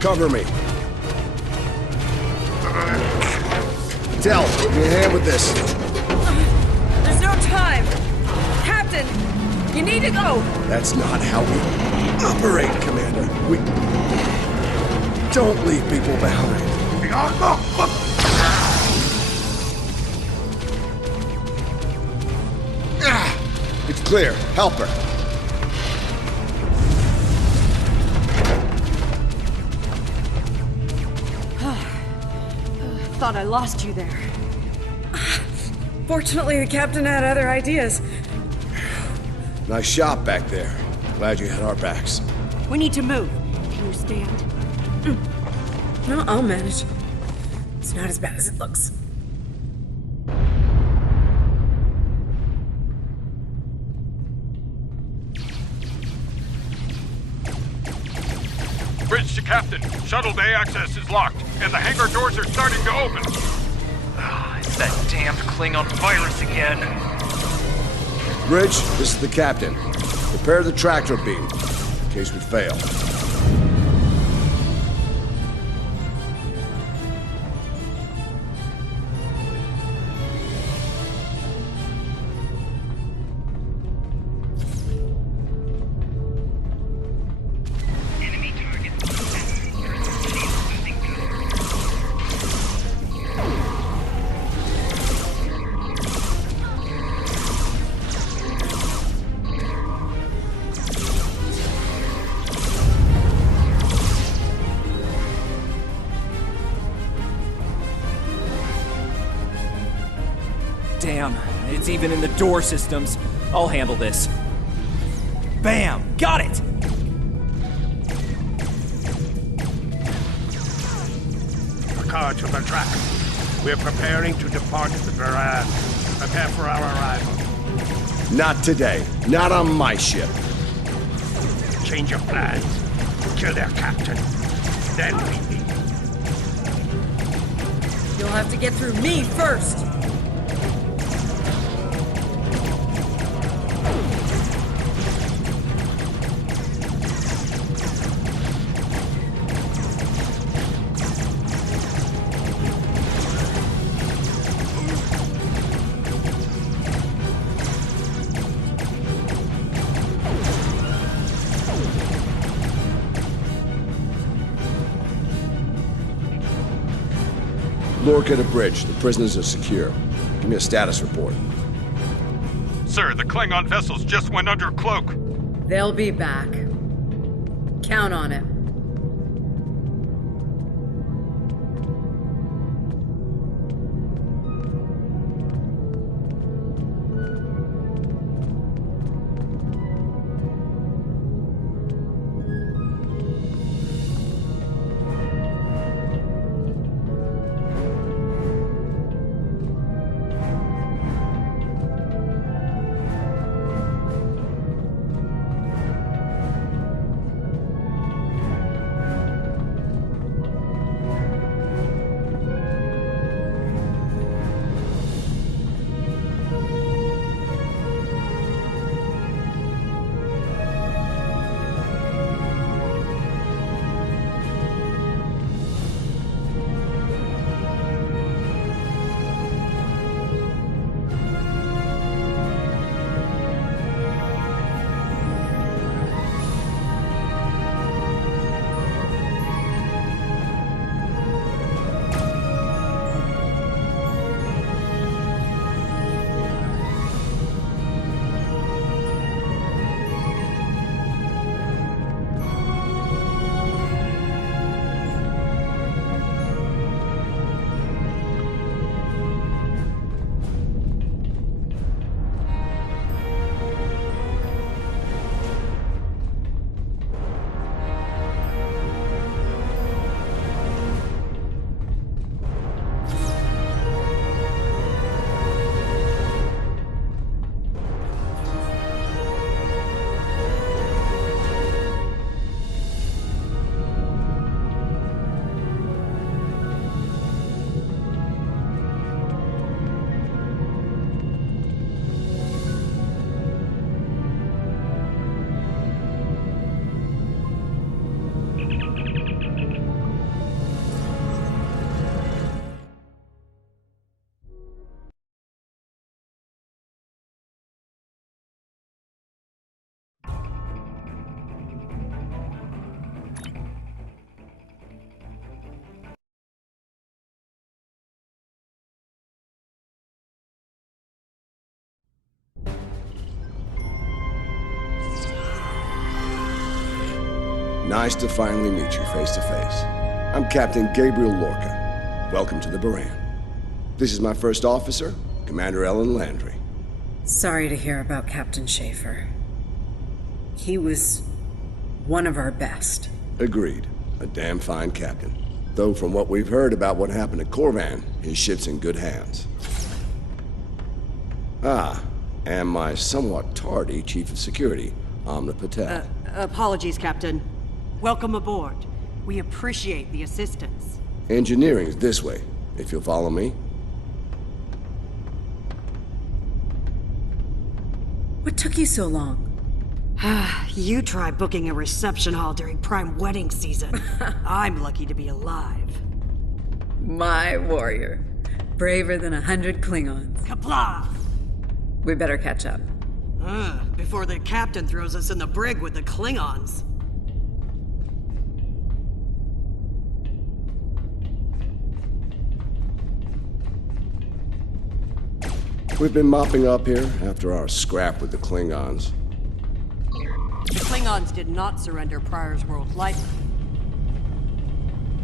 Cover me. Del, give me a hand with this. There's no time! Captain! You need to go! That's not how we operate, Commander. We don't leave people behind. It's clear. Help her. Thought I lost you there. Fortunately, the captain had other ideas. Nice shot back there. Glad you had our backs. We need to move. Can you stand? No, I'll manage. It's not as bad as it looks. Bridge to Captain. Shuttle bay access is locked, and the hangar doors are starting to open. It's that damned Klingon virus again. Bridge, this is the captain. Prepare the tractor beam, in case we fail. Damn, it's even in the door systems. I'll handle this. Bam! Got it! Picard to the track. We're preparing to depart the Baran. Prepare for our arrival. Not today. Not on my ship. Change of plans. Kill their captain. Then we meet. You'll have to get through me first! Lorca to bridge. The prisoners are secure. Give me a status report. Sir, the Klingon vessels just went under cloak. They'll be back. Count on it. Nice to finally meet you face to face. I'm Captain Gabriel Lorca. Welcome to the Baran. This is my first officer, Commander Ellen Landry. Sorry to hear about Captain Schaefer. He was one of our best. Agreed. A damn fine captain. Though from what we've heard about what happened at Corvan, his ship's in good hands. Ah, and my somewhat tardy Chief of Security, Amna Patel. Apologies, Captain. Welcome aboard. We appreciate the assistance. Engineering's this way, if you'll follow me. What took you so long? You try booking a reception hall during prime wedding season. I'm lucky to be alive. My warrior. Braver than 100 Klingons. Kapla! We better catch up. Before the captain throws us in the brig with the Klingons. We've been mopping up here after our scrap with the Klingons. The Klingons did not surrender Pryor's world lightly.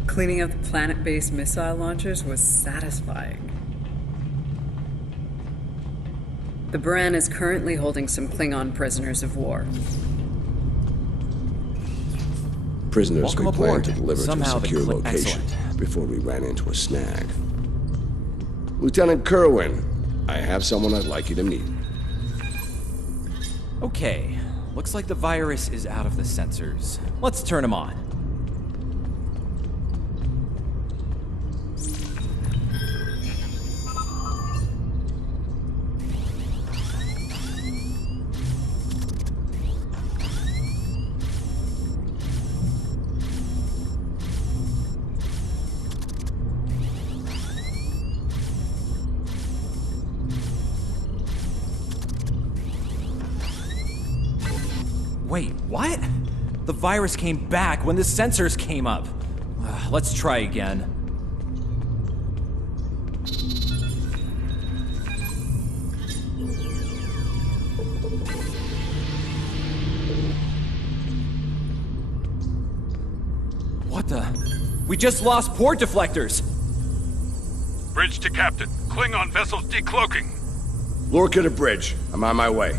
Cleaning up the planet-based missile launchers was satisfying. The Baran is currently holding some Klingon prisoners of war. Prisoners Welcome we planned aboard. to deliver Somehow to a the secure Kling- location Excellent. before we ran into a snag. Lieutenant Kerwin, I have someone I'd like you to meet. Okay, looks like the virus is out of the sensors. Let's turn them on. Wait, what? The virus came back when the sensors came up. Let's try again. What the? We just lost port deflectors! Bridge to Captain. Klingon vessels decloaking. Lorca to bridge. I'm on my way.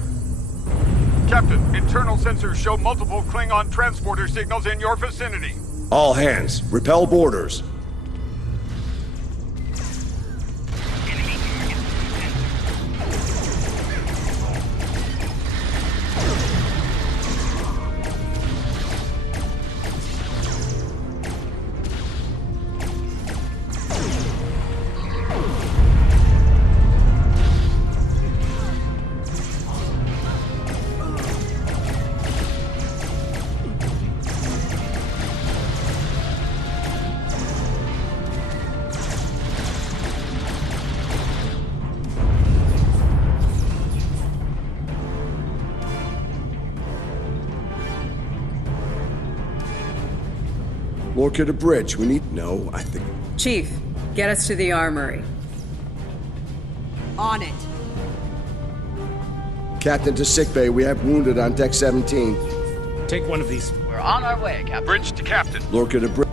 Captain, internal sensors show multiple Klingon transporter signals in your vicinity. All hands, repel boarders. Lorca to bridge. We need... No, I think... Chief, get us to the armory. On it. Captain to sickbay. We have wounded on deck 17. Take one of these. We're on our way, Captain. Bridge to Captain. Lorca to bridge.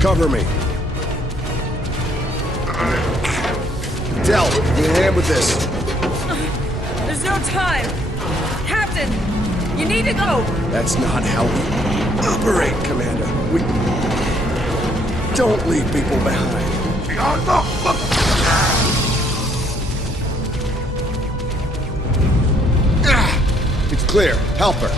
Cover me. Del, need a hand with this. There's no time. Captain, need to go! That's not how we operate, Commander. We don't leave people behind. It's clear. Help her.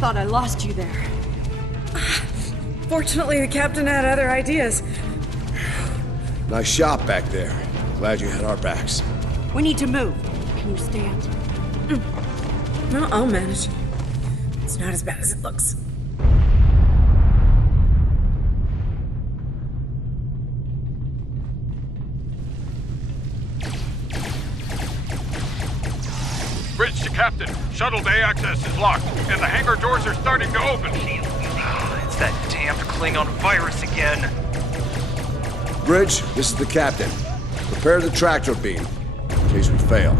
Thought I lost you there. Fortunately, the captain had other ideas. Nice shot back there. Glad you had our backs. We need to move. Can you stand? No, I'll manage. It's not as bad as it looks. Bridge to Captain. Shuttle bay access is locked, and the hangar doors are starting to open. It's that damned Klingon virus again. Bridge, this is the captain. Prepare the tractor beam, in case we fail.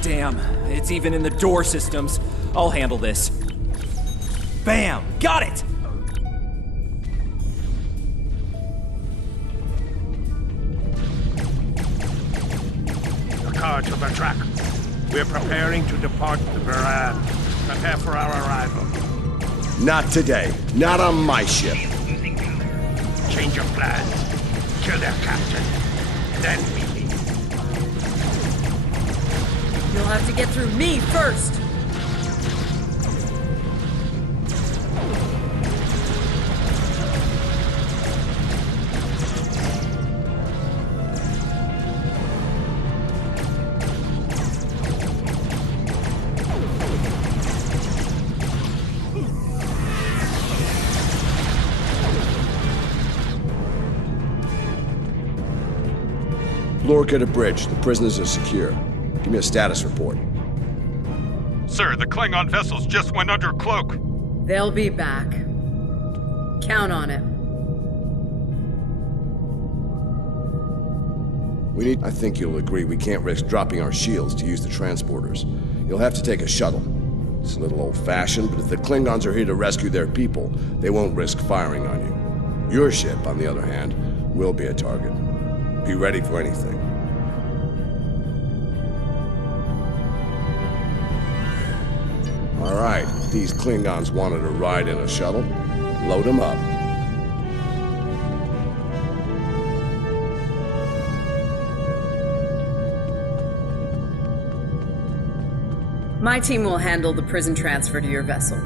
Damn, it's even in the door systems. I'll handle this. Bam! Got it! The car to the track. We're preparing to depart the Baran. Prepare for our arrival. Not today. Not on my ship. Change of plans. Kill their captain. Then we leave. You'll have to get through me first! Lorca to bridge. The prisoners are secure. Give me a status report. Sir, the Klingon vessels just went under cloak. They'll be back. Count on it. I think you'll agree we can't risk dropping our shields to use the transporters. You'll have to take a shuttle. It's a little old-fashioned, but if the Klingons are here to rescue their people, they won't risk firing on you. Your ship, on the other hand, will be a target. Be ready for anything. All right, these Klingons wanted a ride in a shuttle. Load them up. My team will handle the prison transfer to your vessel.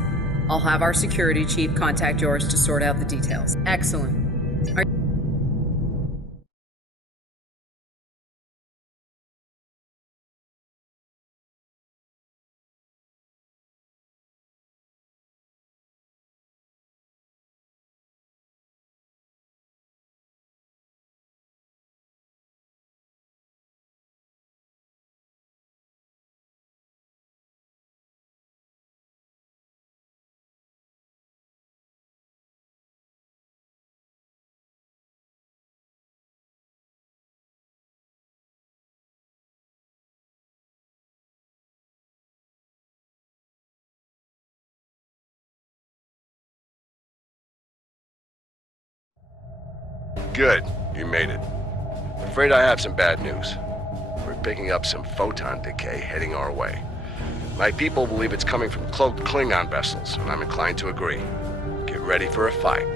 I'll have our security chief contact yours to sort out the details. Excellent. Good. You made it. Afraid I have some bad news. We're picking up some photon decay heading our way. My people believe it's coming from cloaked Klingon vessels, and I'm inclined to agree. Get ready for a fight.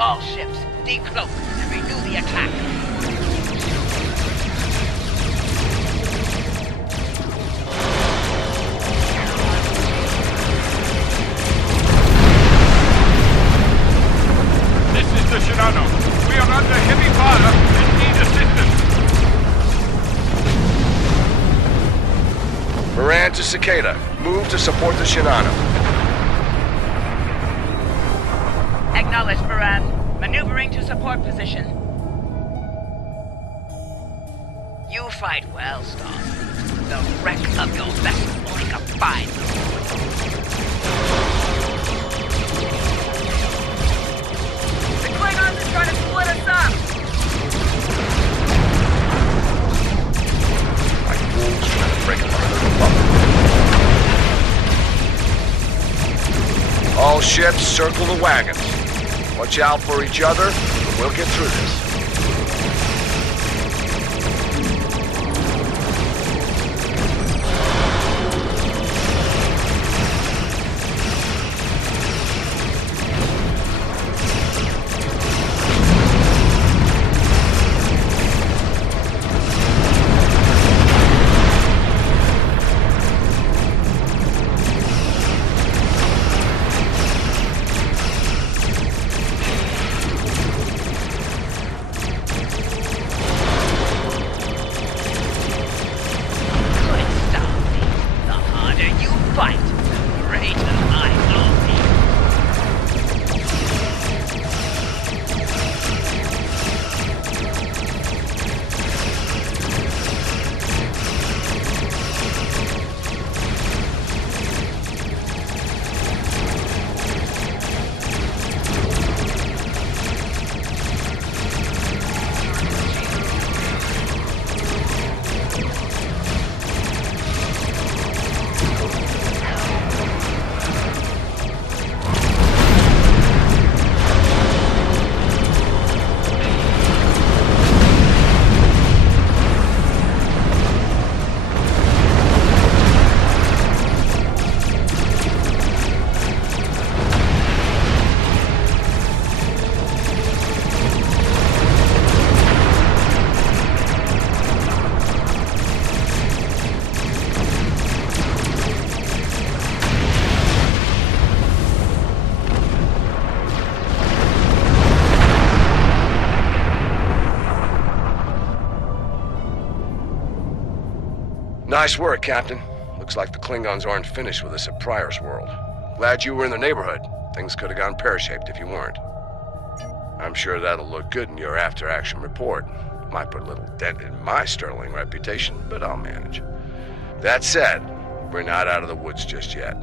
All ships, decloak and renew the attack. Cicada. Move to support the Shinano. Acknowledged, Baran. Maneuvering to support position. You fight well, Storm. The wreck of your vessel will make a fine. The Klingons are trying to split us up! Like wolves trying to break apart the bubble. All ships, circle the wagons. Watch out for each other, and we'll get through this. Nice work, Captain. Looks like the Klingons aren't finished with us at Pryor's World. Glad you were in the neighborhood. Things could have gone pear-shaped if you weren't. I'm sure that'll look good in your after-action report. Might put a little dent in my sterling reputation, but I'll manage. That said, we're not out of the woods just yet.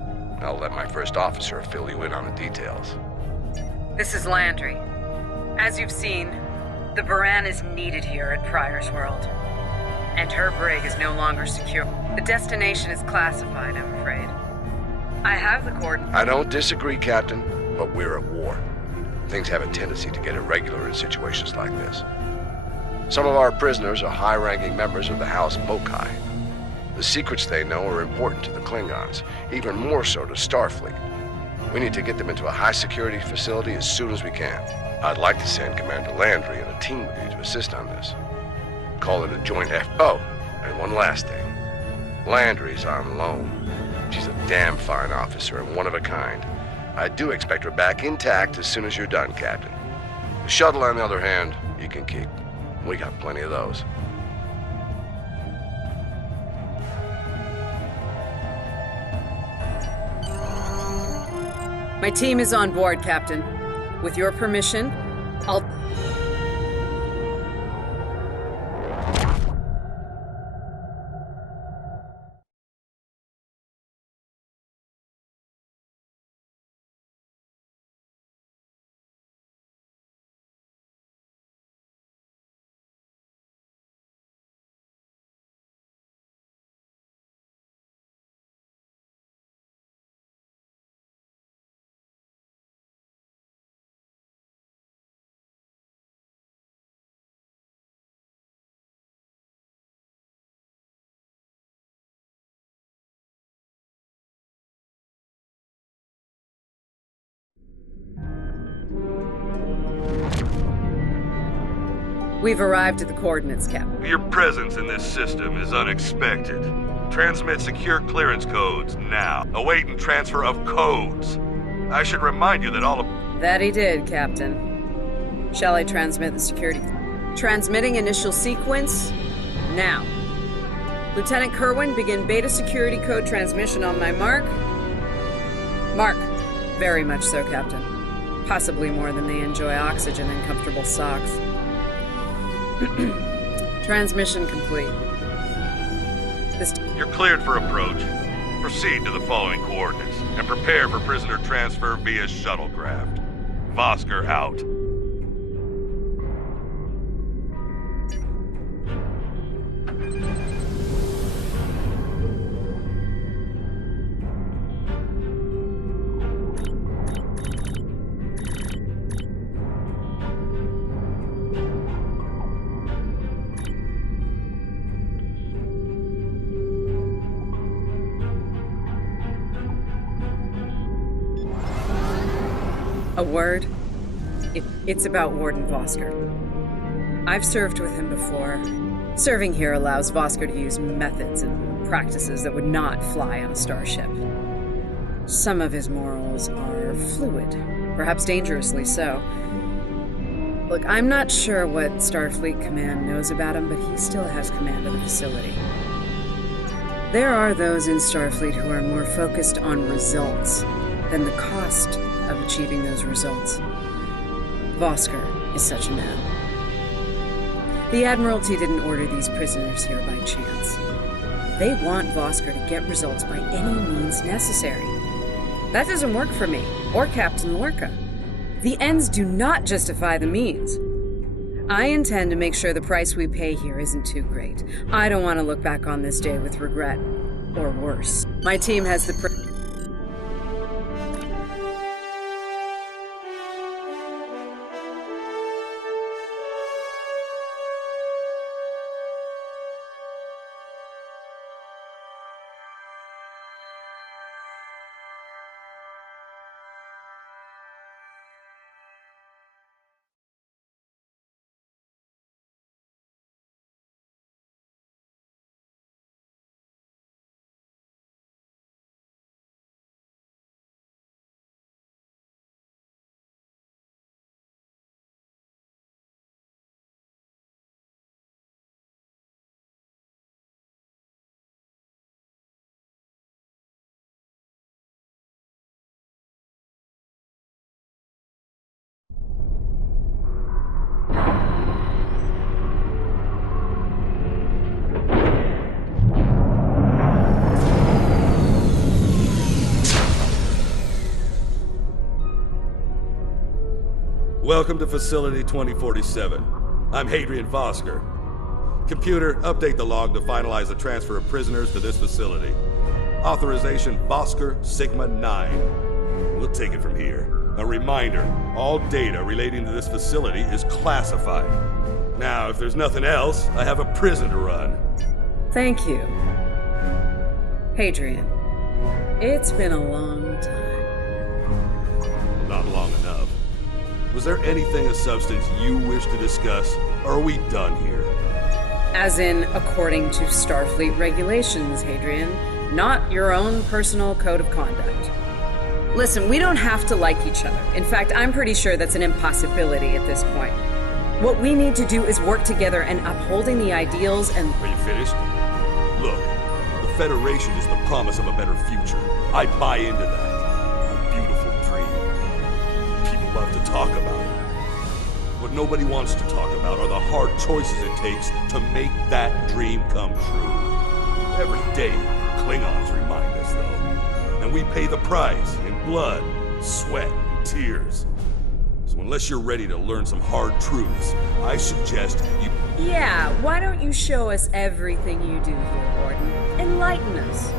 I'll let my first officer fill you in on the details. This is Landry. As you've seen, the Baran is needed here at Pryor's World. And her brig is no longer secure. The destination is classified, I'm afraid. I have the coordinates. I don't disagree, Captain, but we're at war. Things have a tendency to get irregular in situations like this. Some of our prisoners are high-ranking members of the House Bokai. The secrets they know are important to the Klingons, even more so to Starfleet. We need to get them into a high-security facility as soon as we can. I'd like to send Commander Landry and a team with you to assist on this. Call it a joint Oh, and one last thing. Landry's on loan. She's a damn fine officer and one of a kind. I do expect her back intact as soon as you're done, Captain. The shuttle, on the other hand, you can keep. We got plenty of those. My team is on board, Captain. With your permission, I'll... We've arrived at the coordinates, Captain. Your presence in this system is unexpected. Transmit secure clearance codes now. Awaiting transfer of codes. I should remind you that all of... That he did, Captain. Shall I transmit the security? Transmitting initial sequence now. Lieutenant Kerwin, begin beta security code transmission on my mark. Mark. Very much so, Captain. Possibly more than they enjoy oxygen and comfortable socks. Transmission complete. You're cleared for approach. Proceed to the following coordinates and prepare for prisoner transfer via shuttlecraft. Vosker out. A word? It's about Warden Vosker. I've served with him before. Serving here allows Vosker to use methods and practices that would not fly on a starship. Some of his morals are fluid, perhaps dangerously so. Look, I'm not sure what Starfleet Command knows about him, but he still has command of the facility. There are those in Starfleet who are more focused on results than the cost of achieving those results. Vosker is such a man. The Admiralty didn't order these prisoners here by chance. They want Vosker to get results by any means necessary. That doesn't work for me, or Captain Lorca. The ends do not justify the means. I intend to make sure the price we pay here isn't too great. I don't want to look back on this day with regret, or worse. My team has the Welcome to Facility 2047. I'm Hadrian Vosker. Computer, update the log to finalize the transfer of prisoners to this facility. Authorization Vosker Sigma 9. We'll take it from here. A reminder, all data relating to this facility is classified. Now, if there's nothing else, I have a prison to run. Thank you. Hadrian, it's been a long time. Not long enough. Was there anything of substance you wish to discuss, or are we done here? As in, according to Starfleet regulations, Hadrian, not your own personal code of conduct. Listen, we don't have to like each other. In fact, I'm pretty sure that's an impossibility at this point. What we need to do is work together and upholding the ideals and... Are you finished? Look, the Federation is the promise of a better future. I buy into that. A beautiful dream. People love to talk about it. What nobody wants to talk about are the hard choices it takes to make that dream come true. Every day, Klingons remind us, though. And we pay the price in blood, sweat, and tears. So unless you're ready to learn some hard truths, I suggest you... Yeah, why don't you show us everything you do here, Warden? Enlighten us.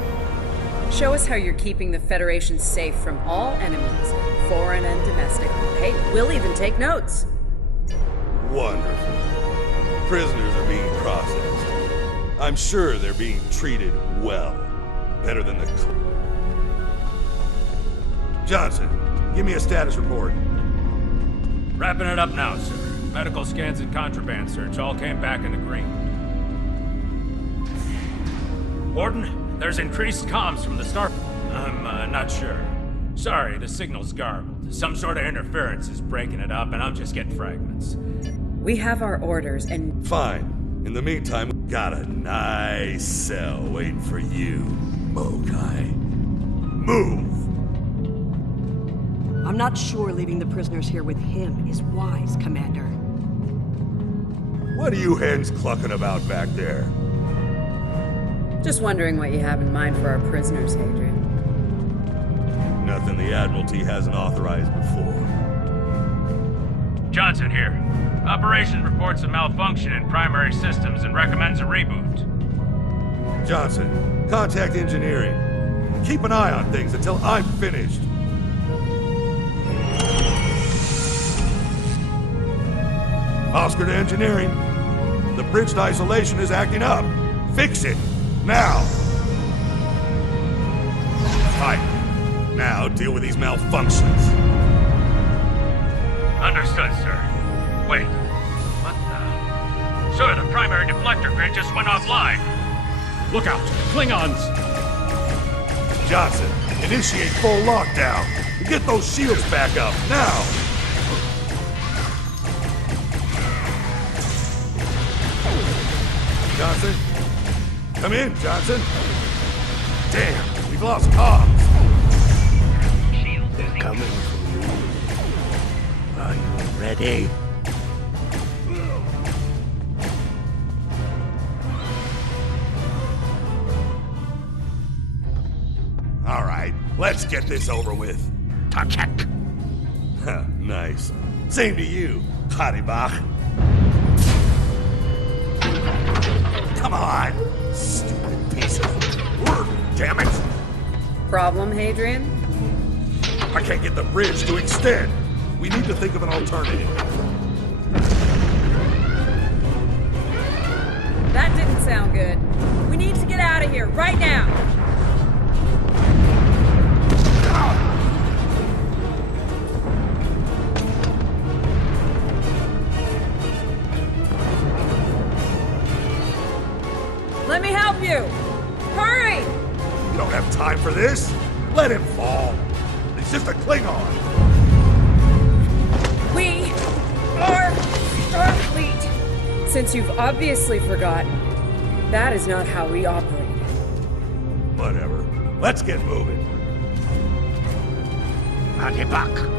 Show us how you're keeping the Federation safe from all enemies, foreign and domestic. Hey, we'll even take notes. Wonderful. Prisoners are being processed. I'm sure they're being treated well. Better than the... Johnson, give me a status report. Wrapping it up now, sir. Medical scans and contraband search all came back in the green. Warden, there's increased comms from the star... I'm not sure. Sorry, the signal's garbled. Some sort of interference is breaking it up, and I'm just getting fragments. We have our orders, and... Fine. In the meantime, got a nice cell waiting for you, Mokai. Move! I'm not sure leaving the prisoners here with him is wise, Commander. What are you hens clucking about back there? Just wondering what you have in mind for our prisoners, Hadrian. Nothing the Admiralty hasn't authorized before. Johnson here. Operation reports a malfunction in primary systems and recommends a reboot. Johnson, contact engineering. Keep an eye on things until I'm finished. Oscar to engineering. The bridge to isolation is acting up. Fix it, now! Fine. Now deal with these malfunctions. Understood, sir. Wait. What the... Sir, the primary deflector grid just went offline. Look out! Klingons! Johnson, initiate full lockdown. Get those shields back up, now! Johnson? Come in, Johnson. Damn, we've lost comms. They're coming for you. Are you ready? All right, let's get this over with. Tarchak. Nice. Same to you, Haribach. Come on! Stupid piece of work, damn it! Problem, Hadrian? I can't get the bridge to extend. We need to think of an alternative. That didn't sound good. We need to get out of here, right now! Let me help you! Hurry! You don't have time for this. Let him fall. He's just a Klingon. We are Starfleet! Since you've obviously forgotten, that is not how we operate. Whatever. Let's get moving. Haribach.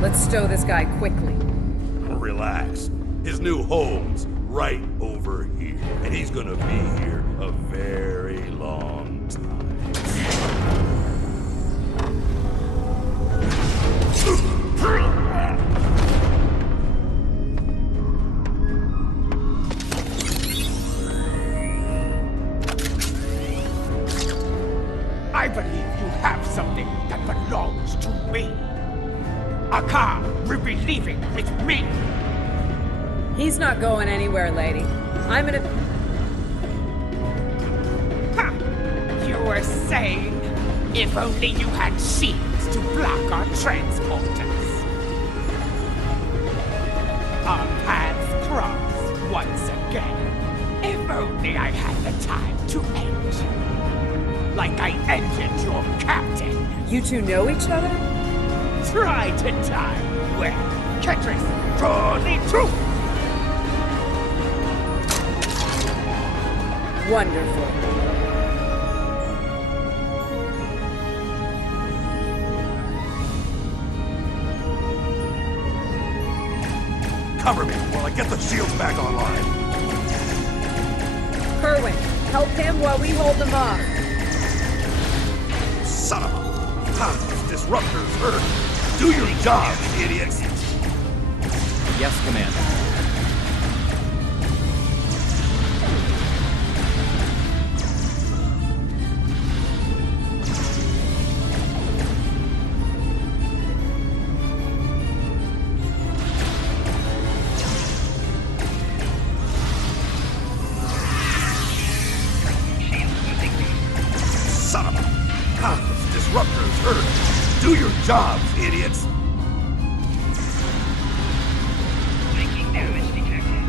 Let's stow this guy quickly. Relax. His new home's right over here. And he's gonna be here a very long time. I believe you have something that belongs to me. Akar will be leaving with me. He's not going anywhere, lady. I'm gonna... saying? If only you had shields to block our transporters. Our paths cross once again. If only I had the time to end you. Like I ended your captain. You two know each other? Try to die well. Ketris, draw the truth! Wonderful. Cover me while I get the shields back online. Kerwin, help him while we hold them off. Son of a... Disruptors, Earth. Do your job, idiots. Yes, Commander. Son of a... Disruptors, Earth. Do your jobs, idiots. Making damage detected.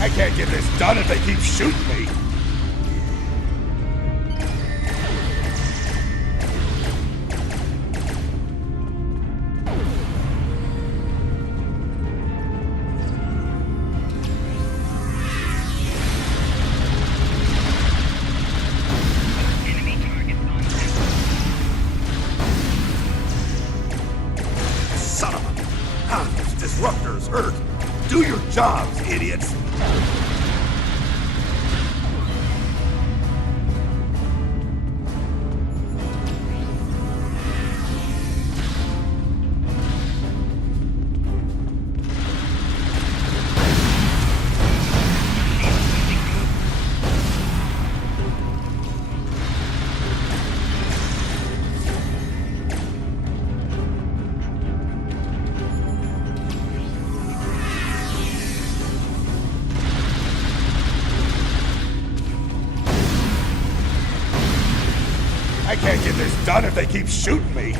I can't get this done if they keep shooting me. Enemy target on Son of a... Disruptors, Earth. Do your jobs, idiots. I can't get this done if they keep shooting me.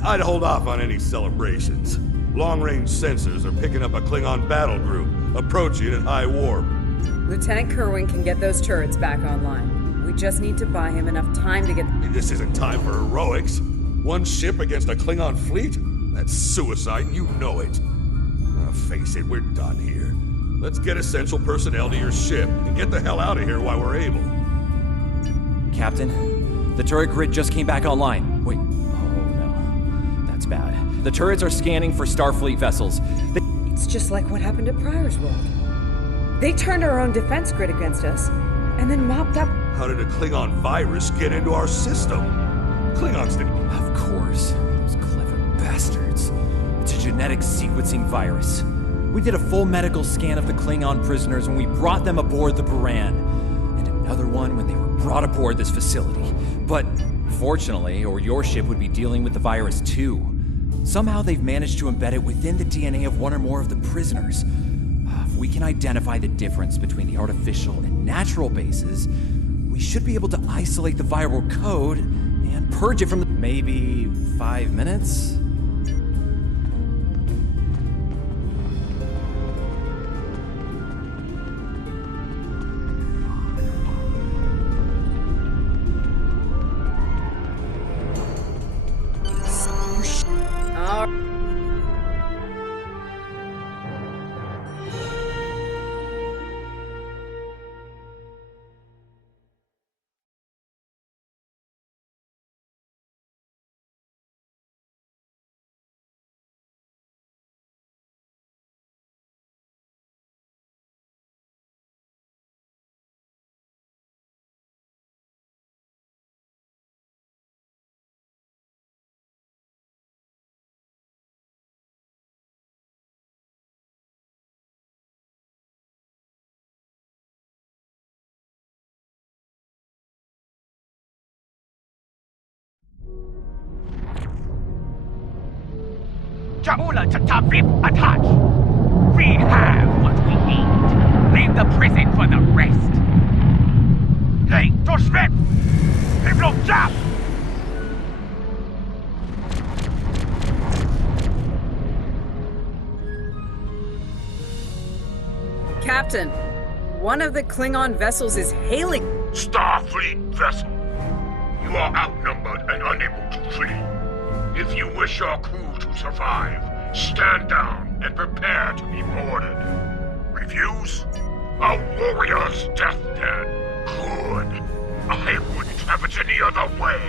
I'd hold off on any celebrations. Long-range sensors are picking up a Klingon battle group, approaching at high warp. Lieutenant Kerwin can get those turrets back online. We just need to buy him enough time to get... This isn't time for heroics. One ship against a Klingon fleet? That's suicide, and you know it. Face it, we're done here. Let's get essential personnel to your ship and get the hell out of here while we're able. Captain, the turret grid just came back online. Wait, oh no. That's bad. The turrets are scanning for Starfleet vessels. It's just like what happened at Pryor's World. They turned our own defense grid against us, and then mopped up... How did a Klingon virus get into our system? Klingons didn't... Of course. Those clever bastards. It's a genetic sequencing virus. We did a full medical scan of the Klingon prisoners when we brought them aboard the Buran, and another one when they were brought aboard this facility. But fortunately, or your ship would be dealing with the virus too. Somehow they've managed to embed it within the DNA of one or more of the prisoners. If we can identify the difference between the artificial and natural bases, we should be able to isolate the viral code and purge it from the... Maybe 5 minutes? Jaula Tatavip Atach. We have what we need. Leave the prison for the rest. Hey, Toshvip! People jump! Captain, one of the Klingon vessels is hailing. Starfleet vessel. You are outnumbered and unable to flee. If you wish your crew to survive, stand down and prepare to be boarded. Refuse? A warrior's deathbed. Good. I wouldn't have it any other way.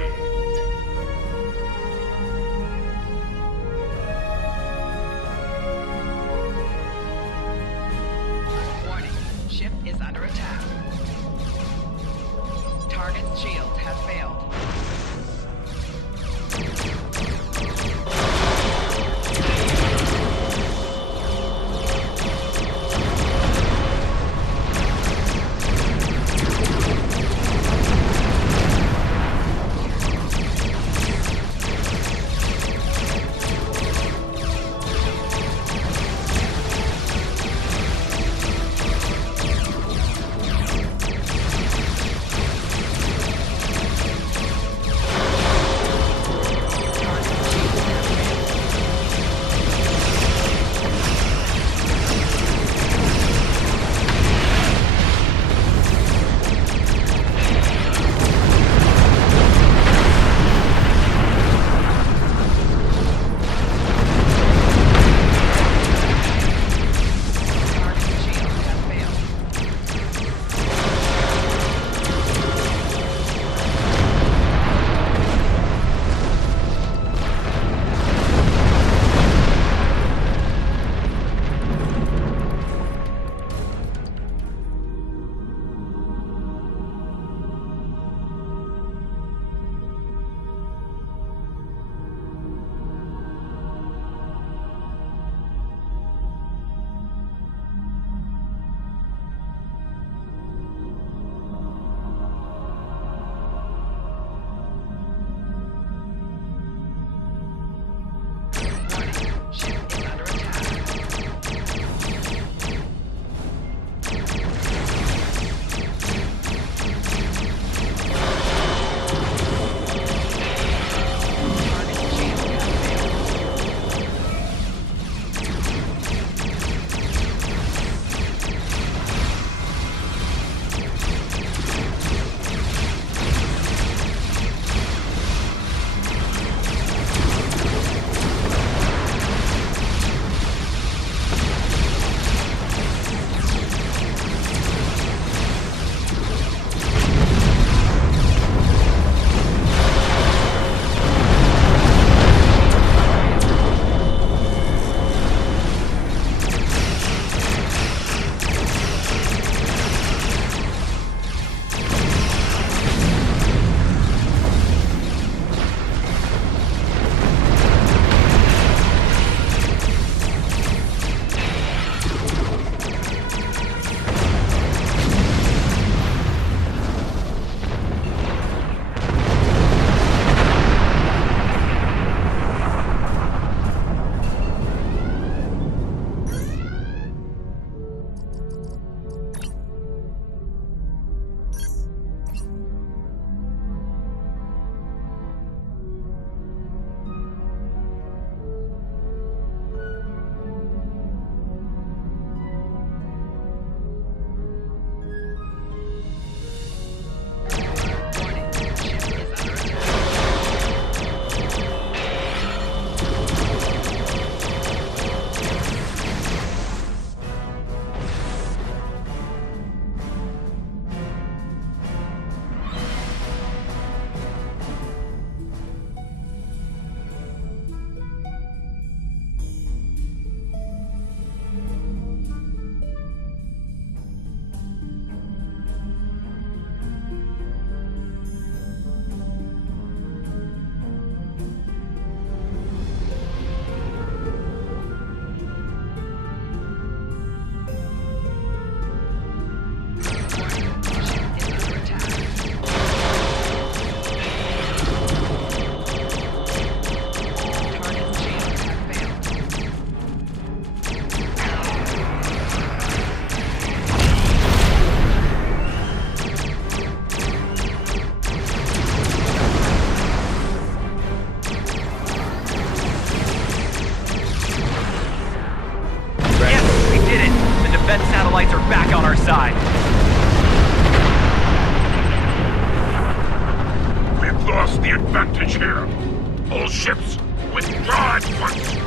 Warning, ship is under attack. Target's shields have failed. All ships, withdraw at once!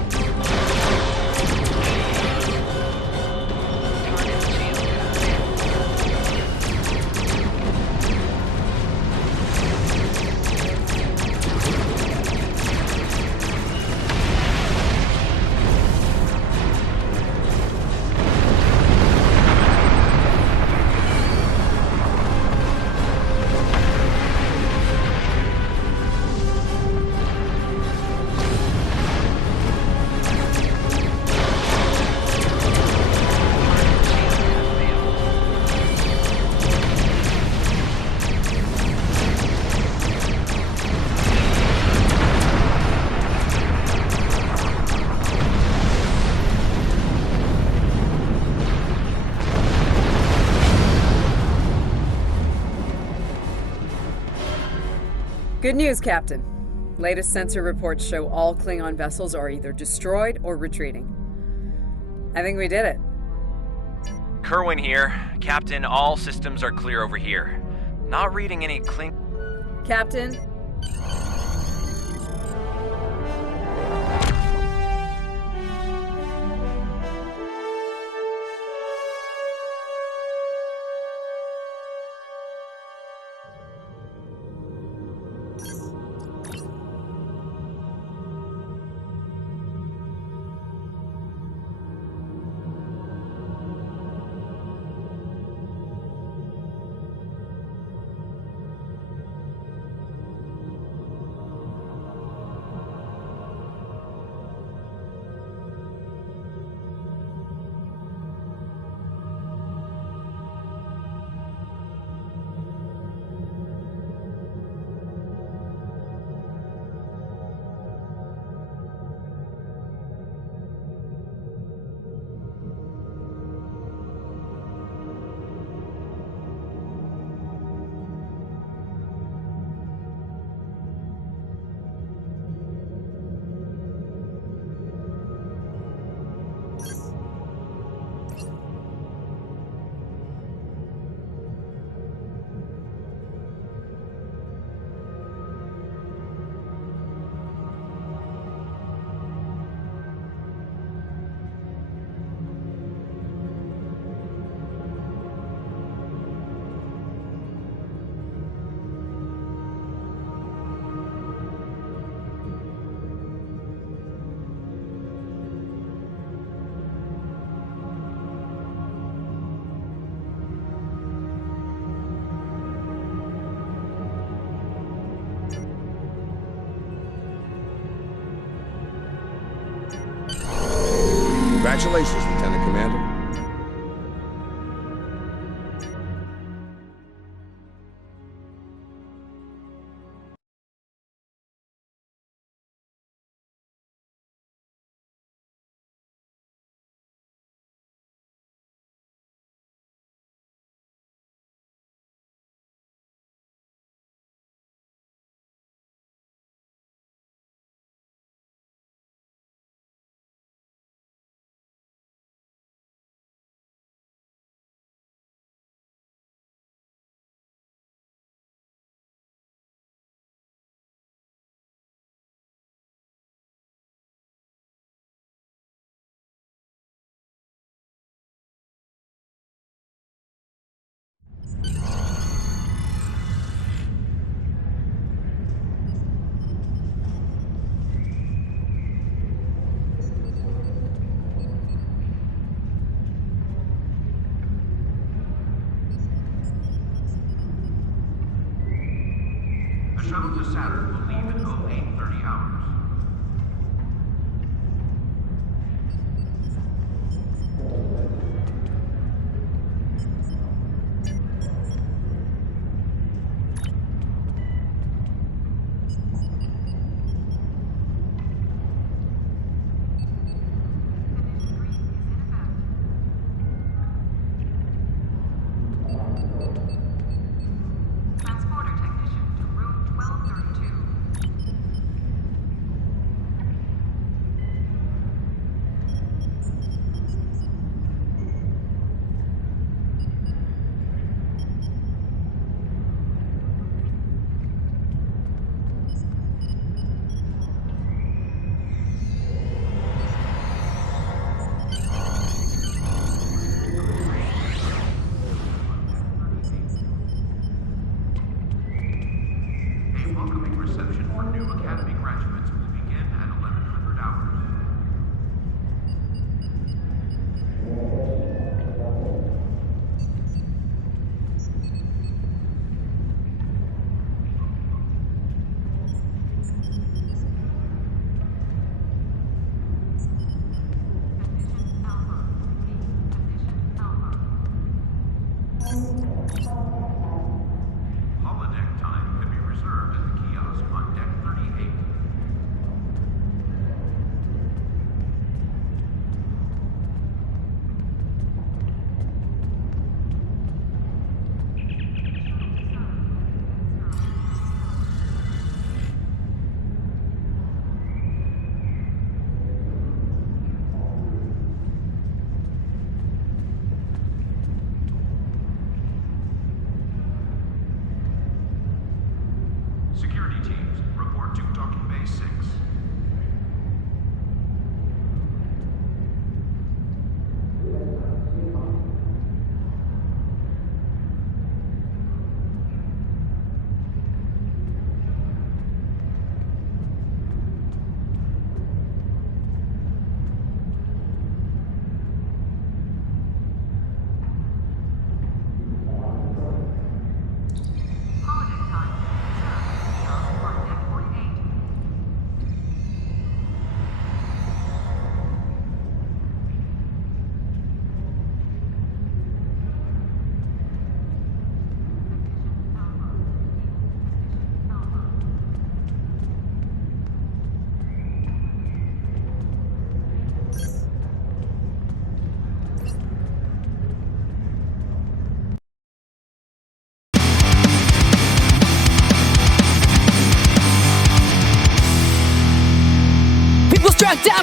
Good news, Captain. Latest sensor reports show all Klingon vessels are either destroyed or retreating. I think we did it. Kerwin here. Captain, all systems are clear over here. Not reading any Captain? Congratulations, Lieutenant Commander. The shuttle to Saturn will leave in 0830 hours. reception for new Academy graduates will begin at 1100 hours. Holodeck time can be reserved at the kiosk on deck 38. Security teams, report to docking bay 6. Holodeck time reserved at the kiosk on deck 48. People struck down